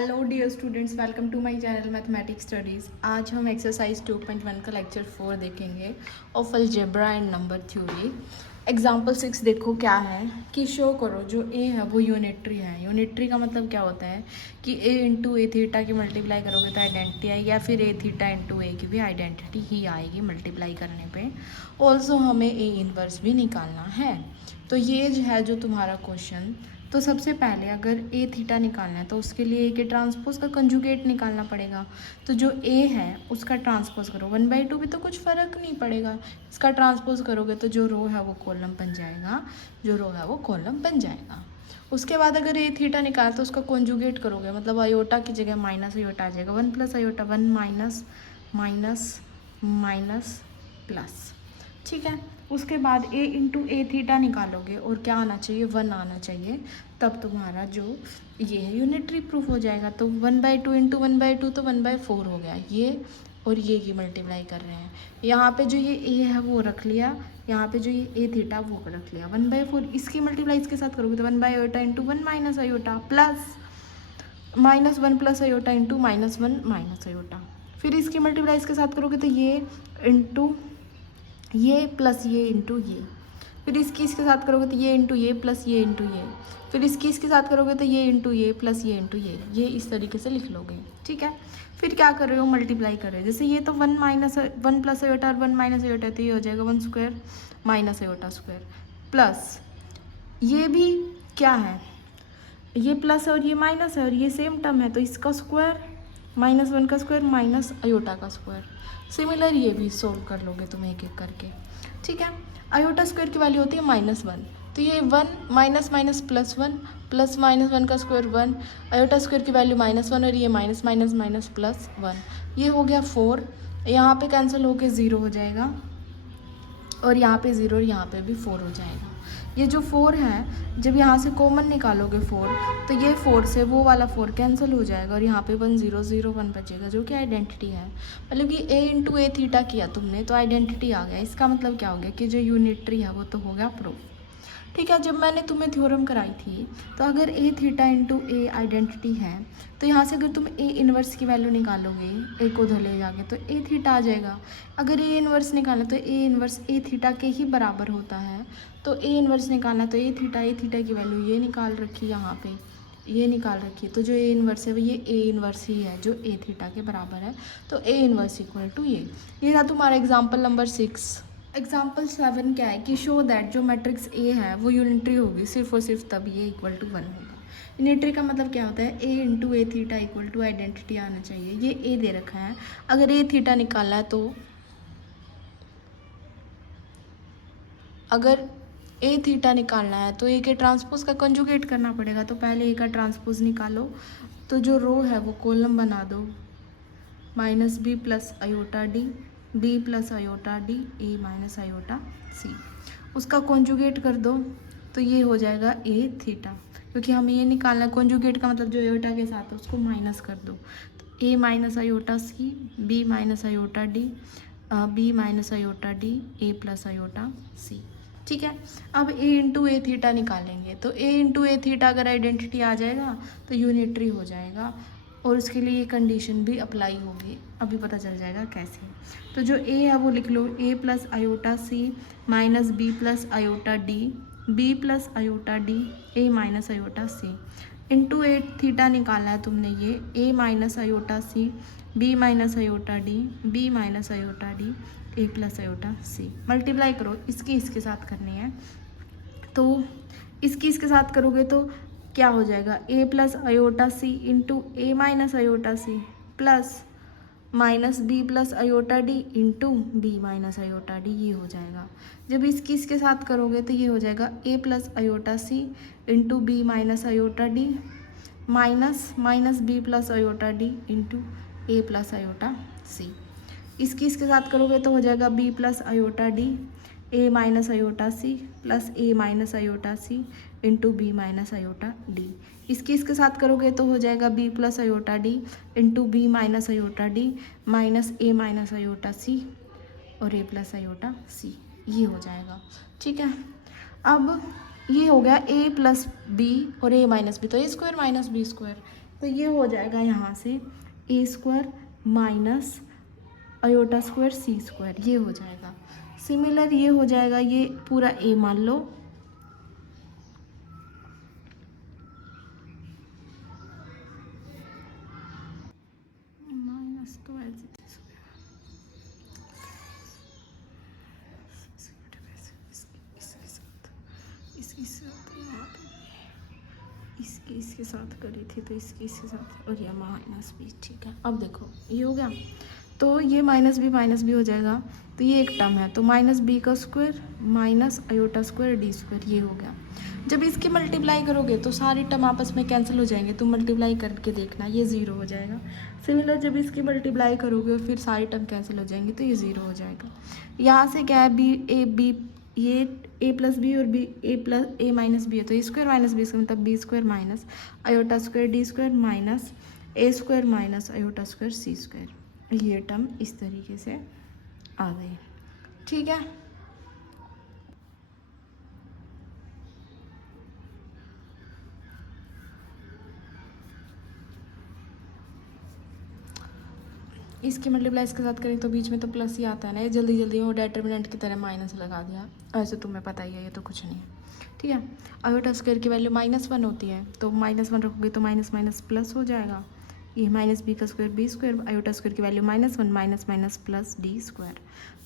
Hello dear students, welcome to my channel mathematics studies. आज हम exercise 2.1 का lecture 4 देखेंगे of algebra and number theory. Example 6 देखो क्या है कि शो करो जो ए है वो यूनिटरी है। यूनिटरी का मतलब क्या होता है कि ए इंटू ए थीटा की मल्टीप्लाई करोगे तो आइडेंटिटी आएगी, या फिर ए थीटा इंटू ए की भी आइडेंटिटी ही आएगी मल्टीप्लाई करने पे। ऑल्सो हमें ए इनवर्स भी निकालना है। तो ये जो है जो तुम्हारा क्वेश्चन, तो सबसे पहले अगर ए थीटा निकालना है तो उसके लिए ए के ट्रांसपोज का कंजुगेट निकालना पड़ेगा। तो जो ए है उसका ट्रांसपोज करो, 1/2 भी तो कुछ फ़र्क नहीं पड़ेगा। इसका ट्रांसपोज करोगे तो जो रो है वो कॉलम बन जाएगा, जो रो है वो कॉलम बन जाएगा। उसके बाद अगर ए थीटा निकाल तो उसका कंजुगेट करोगे, मतलब अयोटा की जगह माइनस अयोटा आ जाएगा। 1 plus aorta 1 minus minus minus plus, ठीक है। उसके बाद ए इंटू ए थीटा निकालोगे और क्या आना चाहिए, 1 आना चाहिए। तब तुम्हारा जो ये है यूनिटरी प्रूफ हो जाएगा। तो 1/2 इंटू 1/2 तो 1/4 हो गया। ये और ये की मल्टीप्लाई कर रहे हैं। यहाँ पे जो ये ए है वो रख लिया, यहाँ पे जो ये ए थीटा वो रख लिया। 1/4 इसकी मल्टीप्लाई इसके साथ करोगे तो 1/अयोटा into 1 minus iota plus -1 plus iota into -1 minus iota. फिर इसकी मल्टीप्लाई इसके साथ करोगे तो ये इंटू ये प्लस ये इंटू ये। फिर इसकी इसके साथ करोगे तो ये इंटू ये प्लस ये इंटू ये। फिर इसकी इसके साथ करोगे तो ये इंटू ये प्लस ये इंटू ये इस तरीके से लिख लोगे, ठीक है। फिर क्या कर रहे हो, मल्टीप्लाई कर रहे हो। जैसे ये तो 1 प्लस अयोटा और 1 माइनस अयोटा, तो ये हो जाएगा 1 square minus iota square plus ये भी क्या है, ये प्लस और ये माइनस है और ये सेम टर्म है तो इसका स्क्वायर -1 का स्क्वायर माइनस अयोटा का स्क्वायर। सिमिलर ये भी सोल्व कर लोगे तुम एक एक करके, ठीक है। अयोटा स्क्वायर की वैल्यू होती है -1, तो ये 1 माइनस माइनस +1 प्लस -1 का स्क्वायर 1। अयोटा स्क्वायर की वैल्यू -1 और ये माइनस माइनस माइनस +1, ये हो गया 4। यहाँ पे कैंसिल होके 0 हो जाएगा और यहाँ पे 0 और यहाँ पे भी 4 हो जाएगा। ये जो 4 है जब यहाँ से कॉमन निकालोगे 4, तो ये 4 से वो वाला 4 कैंसिल हो जाएगा और यहाँ पे 1 0 0 1 बचेगा, जो कि आइडेंटिटी है। मतलब कि ए इंटू ए थीटा किया तुमने तो आइडेंटिटी आ गया। इसका मतलब क्या हो गया कि जो यूनिटरी है वो तो हो गया प्रूफ, ठीक है। जब मैंने तुम्हें थ्योरम कराई थी तो अगर ए थीटा इंटू ए आइडेंटिटी है तो यहाँ से अगर तुम ए इन्वर्स की वैल्यू निकालोगे, ए को उधर ले जाके, तो ए थीटा आ जाएगा। अगर ए इन्वर्स निकालना तो ए इन्वर्स ए थीटा के ही बराबर होता है। तो ए इन्वर्स निकालना तो ए थीटा की वैल्यू ये निकाल रखी है, यहाँ पे ये निकाल रखी है। तो जो ए इन्वर्स है वो ये ए इन्वर्स ही है जो ए थीटा के बराबर है। तो ए इन्वर्स इक्वल टू ये था तुम्हारा एग्जाम्पल नंबर 6। एग्जाम्पल 7 क्या है कि शो दैट जो मैट्रिक्स ए है वो यूनिटरी होगी सिर्फ और सिर्फ तब ये इक्वल टू 1 होगा। यूनिटरी का मतलब क्या होता है, A into A theta equal to identity आना चाहिए। ये ए दे रखा है, अगर ए थीटा निकालना है तो अगर ए थीटा निकालना है तो ए के ट्रांसपोज का कंजुगेट करना पड़ेगा। तो पहले ए का ट्रांसपोज निकालो, तो जो रो है वो कॉलम बना दो, -b plus iota D, b plus iota D, A minus iota C. उसका कॉन्जुगेट कर दो तो ये हो जाएगा ए थीटा, क्योंकि हमें ये निकालना है। कॉन्जुगेट का मतलब जो अयोटा के साथ है उसको माइनस कर दो, तो A minus iota C, B minus iota D, B minus iota D, A plus iota C, ठीक है। अब ए इंटू ए थीटा निकालेंगे तो ए इंटू ए थीटा अगर आइडेंटिटी आ जाएगा तो यूनिटरी हो जाएगा, और उसके लिए ये कंडीशन भी अप्लाई होगी। अभी पता चल जाएगा कैसे। तो जो ए है वो लिख लो, A plus iota C minus B plus iota D, B plus iota D, A minus iota C. Into A theta निकाला है तुमने, ये A minus iota C, B minus iota D, B minus iota D, A plus iota C. Multiply करो, इसकी इसके साथ करनी है। तो इसकी इसके साथ करोगे तो क्या हो जाएगा, A plus iota C into A minus iota C plus minus B plus iota D into B minus iota D, ये हो जाएगा। जब इसकी इसके साथ करोगे तो ये हो जाएगा A plus iota C into B minus iota D minus B plus iota D into A plus iota C. इसकी इसके साथ करोगे तो हो जाएगा B plus iota D, A minus iota C plus A minus iota C into B minus iota D. इसकी इसके साथ करोगे तो हो जाएगा B plus iota D into B minus iota D minus A minus iota C और ए plus iota सी, ये हो जाएगा, ठीक है। अब ये हो गया ए प्लस बी और ए माइनस बी, तो A square minus B square, तो ये हो जाएगा यहाँ से ए square minus iota square C square, ये हो जाएगा। सिमिलर ये हो जाएगा, ये पूरा ए मान लो, माइनस तो इसके साथ करी थी तो इसके साथ, और यह माइनस भी, ठीक है। अब देखो ये हो गया, तो ये माइनस भी हो जाएगा, तो ये एक टर्म है, तो माइनस बी का square minus iota square D square, ये हो गया। जब इसकी मल्टीप्लाई करोगे तो सारी टर्म आपस में कैंसिल हो जाएंगे, तो मल्टीप्लाई करके देखना, ये ज़ीरो हो जाएगा। सिमिलर जब इसकी मल्टीप्लाई करोगे और फिर सारी टर्म कैंसिल हो जाएंगी, तो ये ज़ीरो हो जाएगा। यहाँ से क्या है, बी ये ए प्लस बी और बी ए माइनस बी है, तो A square minus B square मतलब B square minus iota square D square minus A square minus iota square C square, ये टर्म इस तरीके से आ गई, ठीक है। इसकी मल्टीप्लाई इसके साथ करें तो बीच में तो प्लस ही आता है ना, ये जल्दी जल्दी वो डिटर्मिनेंट की तरह माइनस लगा दिया, ऐसे तुम्हें पता ही है, ये तो कुछ नहीं है, ठीक है। आयोटा स्क्वायर की वैल्यू -1 होती है, तो -1 रखोगे तो माइनस माइनस प्लस हो जाएगा, ये माइनस बी का square B square, iota square की value -1 minus minus plus D square,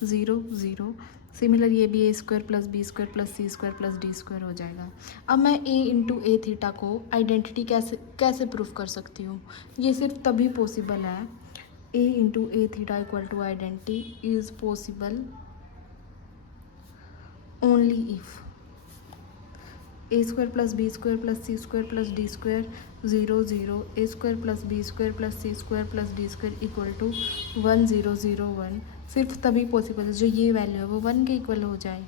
0 0। Similar ये भी A square plus B square plus C square plus D square हो जाएगा। अब मैं ए इंटू ए थीटा को आइडेंटिटी कैसे प्रूफ कर सकती हूँ, ये सिर्फ तभी पॉसिबल है, A into A theta equal to identity is possible only if A square plus B square plus C square plus D square 0 0, A square plus B square plus C square plus D square equal to 1 0 0 1। सिर्फ तभी possible है जो ये value है वो 1 के equal हो जाए,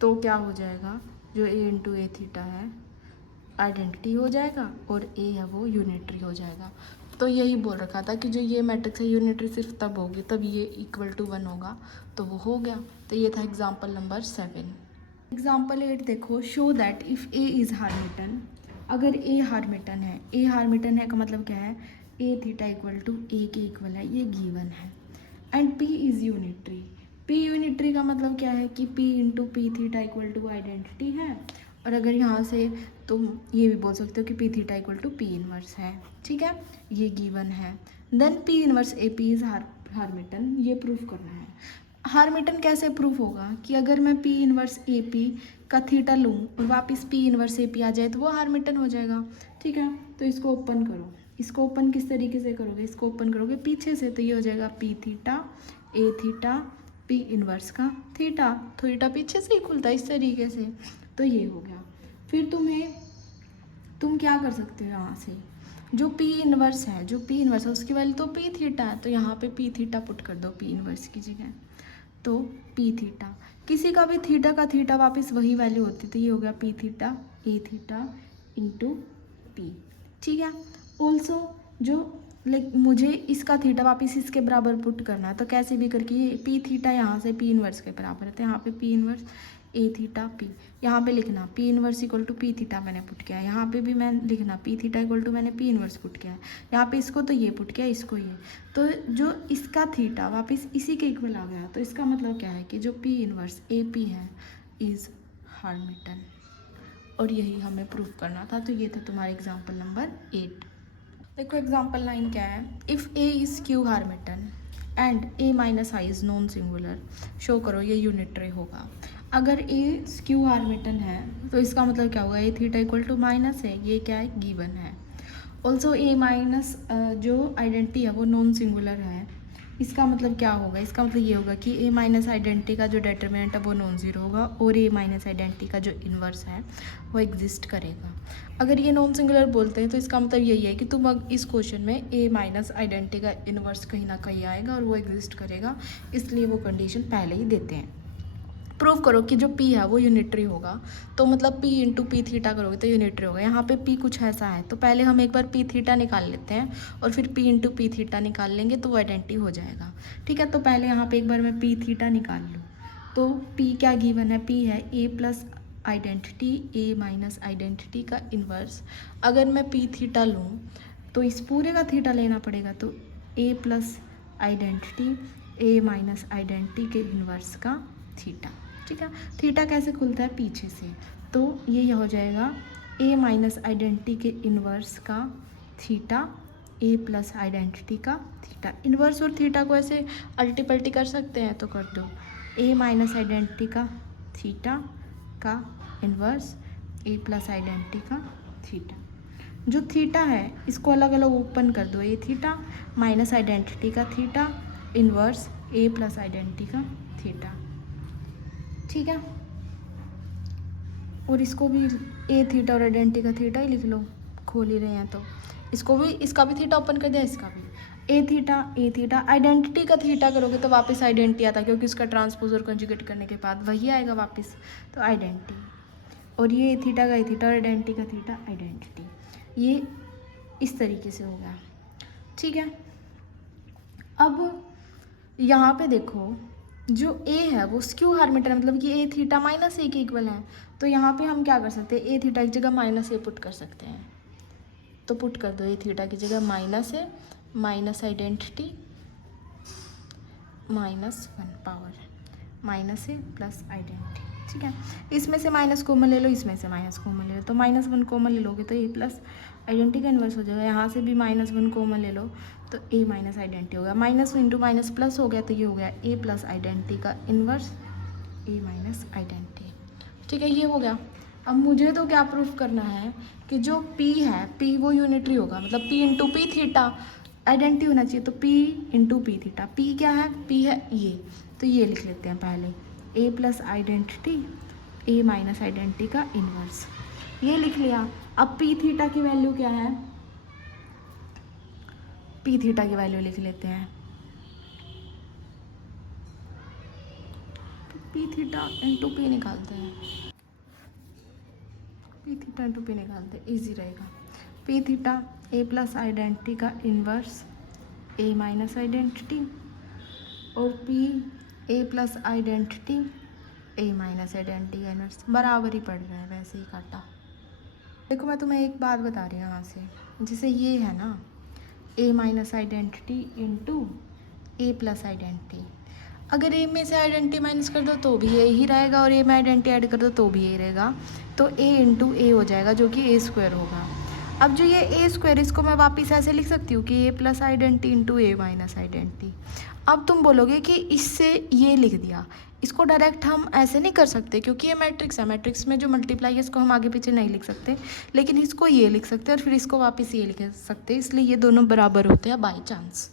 तो क्या हो जाएगा, जो ए इंटू ए थीटा है आइडेंटिटी हो जाएगा और ए है वो यूनिटरी हो जाएगा। तो यही बोल रखा था कि जो ये मैट्रिक्स है यूनिटरी सिर्फ तब होगी तब ये इक्वल टू 1 होगा, तो वो हो गया। तो ये था एग्जाम्पल नंबर 7। एग्जाम्पल 8 देखो, show that if A is Hermitian, अगर ए हार्मिटन है, ए हार्मिटन है का मतलब क्या है, A theta equal to A के इक्वल है, ये गिवन है, and P is unitary. P unitary का मतलब क्या है कि P into P theta equal to identity है, और अगर यहाँ से तुम ये भी बोल सकते हो कि P theta equal to P inverse है, ठीक है, ये गिवन है। Then P inverse A P is Hermitian, ये प्रूफ करना है। हार्मिटन कैसे प्रूफ होगा कि अगर मैं पी इनवर्स ए पी का थीटा लूँ और वापस पी इनवर्स ए पी आ जाए तो वो हार्मिटन हो जाएगा, ठीक है। तो इसको ओपन करो, इसको ओपन किस तरीके से करोगे, इसको ओपन करोगे पीछे से, तो ये हो जाएगा पी थीटा ए थीटा पी इनवर्स का थीटा, थीटा पीछे से ही खुलता है इस तरीके से, तो ये हो गया। फिर तुम क्या कर सकते हो, यहाँ से जो पी इनवर्स है, उसकी वैल्यू तो पी थीटा है, तो यहाँ पे पी थीटा पुट कर दो पी इनवर्स की जगह, तो पी थीटा, किसी का भी थीटा का थीटा वापस वही वैल्यू होती, तो ये हो गया पी थीटा ए थीटा इंटू पी, ठीक है। ऑल्सो जो मुझे इसका थीटा वापस इसके बराबर पुट करना है, तो कैसे भी करके ये पी थीटा यहाँ से पी इनवर्स के बराबर है, तो यहाँ पे P inverse A theta P, यहाँ पे लिखना P inverse equal to P theta मैंने पुट किया है, यहाँ पे भी मैं लिखना पी थीटा इक्वल टू मैंने पी इनवर्स पुट किया है, यहाँ पे इसको तो ये पुट किया, इसको ये, तो जो इसका थीटा वापस इसी के इक्वल आ गया, तो इसका मतलब क्या है कि जो पी इनवर्स ए पी है इज़ हार्मिटन, और यही हमें प्रूफ करना था। तो ये था तुम्हारा एग्जाम्पल नंबर 8। देखो एग्जाम्पल 9 क्या है, if A is Q Hermitian and A minus I is non singular, show करो ये यूनिटरी होगा। अगर ए स्क्यू हार्मिटन है तो इसका मतलब क्या होगा, ए थीटा इक्वल टू माइनस है, ये क्या है गिवन है। ऑल्सो ए माइनस जो आइडेंटिटी है वो नॉन सिंगुलर है, इसका मतलब क्या होगा, इसका मतलब ये होगा कि ए माइनस आइडेंटिटी का जो डिटरमिनेंट है वो नॉन ज़ीरो होगा, और ए माइनस आइडेंटिटी का जो इन्वर्स है वो एग्जिस्ट करेगा। अगर ये नॉन सिंगुलर बोलते हैं तो इसका मतलब यही है कि तुम इस क्वेश्चन में ए माइनस आइडेंटिटी का इन्वर्स कहीं ना कहीं आएगा और वो एग्जिस्ट करेगा, इसलिए वो कंडीशन पहले ही देते हैं। प्रूव करो कि जो P है वो यूनिटरी होगा, तो मतलब P इंटू पी थीटा करोगे तो यूनिटरी होगा। यहाँ पे P कुछ ऐसा है, तो पहले हम एक बार P थीटा निकाल लेते हैं और फिर P इंटू पी थीटा निकाल लेंगे तो वो आइडेंटिटी हो जाएगा, ठीक है। तो पहले यहाँ पे एक बार मैं P थीटा निकाल लूँ, तो P क्या गिवन है, P है A plus identity A minus identity का इन्वर्स, अगर मैं पी थीटा लूँ तो इस पूरे का थीटा लेना पड़ेगा, तो ए प्लस आइडेंटिटी ए माइनस आइडेंटिटी के इन्वर्स का थीटा। ठीक है, थीटा कैसे खुलता है पीछे से, तो ये हो जाएगा ए माइनस आइडेंटिटी के इन्वर्स का थीटा ए प्लस आइडेंटिटी का थीटा। इन्वर्स और थीटा को ऐसे अल्टी पल्टी कर सकते हैं तो कर दो, ए माइनस आइडेंटिटी का थीटा का इन्वर्स ए प्लस आइडेंटिटी का थीटा। जो थीटा है इसको अलग अलग ओपन कर दो, ए थीटा माइनस आइडेंटिटी का थीटा इन्वर्स ए प्लस आइडेंटिटी का थीटा। ठीक है, और इसको भी ए थीटा और आइडेंटिटी का थीटा ही लिख लो, खोल ही रहे हैं तो इसको भी, इसका भी थीटा ओपन कर दिया, इसका भी ए थीटा आइडेंटिटी का थीटा करोगे तो वापस आइडेंटिटी आता, क्योंकि उसका ट्रांसपोज और कंजुगेट करने के बाद वही आएगा वापस, तो आइडेंटिटी। और ये ए थीटा का ए थीटा और आइडेंटिटी का थीटा आइडेंटिटी, ये इस तरीके से हो गया। ठीक है, अब यहाँ पे देखो जो ए है वो स्क्यू हार्मिटर है, मतलब कि ए थीटा माइनस ए के इक्वल है, तो यहाँ पे हम क्या कर सकते हैं, ए थीटा की जगह माइनस ए पुट कर सकते हैं, तो पुट कर दो ए थीटा की जगह minus A minus identity -1 power minus A plus identity. ठीक है, इसमें से माइनस कॉमन ले लो, इसमें से माइनस कॉमन ले लो, तो -1 कॉमन ले लोगे तो ए प्लस आइडेंटिटी का इन्वर्स हो जाएगा। यहाँ से भी -1 कॉमन ले लो तो ए माइनस आइडेंटिटी हो गया, माइनस इंटू माइनस प्लस हो गया, तो ये हो गया ए प्लस आइडेंटिटी का इन्वर्स ए माइनस आइडेंटिटी। ठीक है, ये हो गया। अब मुझे तो क्या प्रूफ करना है कि जो P है P वो यूनिटरी होगा, मतलब P into P theta identity होना चाहिए, तो P into P theta. P क्या है, P है ये, तो ये लिख लेते हैं पहले, ए प्लस आइडेंटिटी ए माइनस आइडेंटिटी का इन्वर्स, ये लिख लिया। अब P थीटा की वैल्यू क्या है, P थीटा की वैल्यू लिख लेते हैं, P थीटा इंटू पी निकालते हैं, पी थीटा इंटू पी निकालते हैं, ईजी रहेगा। पी थीटा ए प्लस आइडेंटिटी का इन्वर्स ए माइनस आइडेंटिटी, और P A plus identity A minus identity का इन्वर्स, बराबर ही पड़ रहा है, वैसे ही काटा। देखो मैं तुम्हें एक बात बता रही हूँ यहाँ से, जैसे ये है ना ए minus identity into A plus identity, अगर ए में से आइडेंटिटी माइनस कर दो तो भी ए ही रहेगा, और ए में आइडेंटिटी ऐड कर दो तो भी ए रहेगा, तो ए इंटू ए हो जाएगा, जो कि ए स्क्वायर होगा। अब जो ये ए स्क्वायर, इसको मैं वापस ऐसे लिख सकती हूँ कि ए plus identity into A minus identity. अब तुम बोलोगे कि इससे ये लिख दिया, इसको डायरेक्ट हम ऐसे नहीं कर सकते, क्योंकि ये मैट्रिक्स है, मैट्रिक्स में जो मल्टीप्लाई है इसको हम आगे पीछे नहीं लिख सकते, लेकिन इसको ये लिख सकते हैं और फिर इसको वापस ये लिख सकते हैं, इसलिए ये दोनों बराबर होते हैं बाई चांस।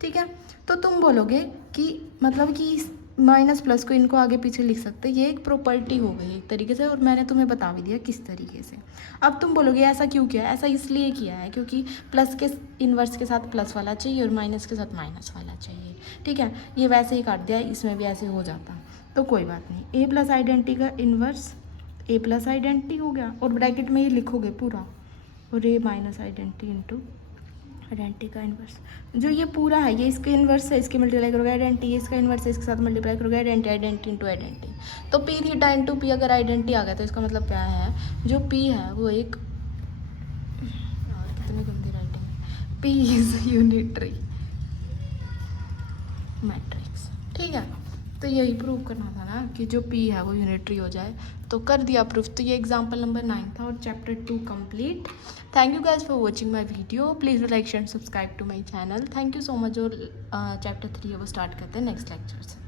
ठीक है, तो तुम बोलोगे कि मतलब कि माइनस प्लस को इनको आगे पीछे लिख सकते, ये एक प्रॉपर्टी हो गई एक तरीके से, और मैंने तुम्हें बता भी दिया किस तरीके से। अब तुम बोलोगे ऐसा क्यों किया, ऐसा इसलिए किया है क्योंकि प्लस के इन्वर्स के साथ प्लस वाला चाहिए और माइनस के साथ माइनस वाला चाहिए। ठीक है, ये वैसे ही काट दिया, इसमें भी ऐसे हो जाता, तो कोई बात नहीं। ए प्लस आइडेंटिटी का इन्वर्स ए प्लस आइडेंटिटी हो गया, और ब्रैकेट में ये लिखोगे पूरा, और ए माइनस आइडेंटिटी इंटू आइडेंटिटी का इन्वर्स, जो ये पूरा है ये इसके इन्वर्स है, इसके मल्टीप्लाई करोगे आइडेंटिटी, इसका इन्वर्स है, इसके साथ मल्टीप्लाई करोगे आइडेंटिटी इंटू आइडेंटिटी, तो पी थीटा इंटू पी अगर आइडेंटिटी आ गया तो इसका मतलब क्या है, जो पी है वो एक, कितनी गंदी writing, P is unitary matrix. ठीक है, तो यही प्रूव करना था ना कि जो P है वो यूनिटरी हो जाए, तो कर दिया प्रूफ। तो ये एग्जाम्पल नंबर 9 था और chapter 2 complete. Thank you guys for watching my video, please like share subscribe to my channel. Thank you so much. और चैप्टर 3 है वो स्टार्ट करते हैं नेक्स्ट लेक्चर से।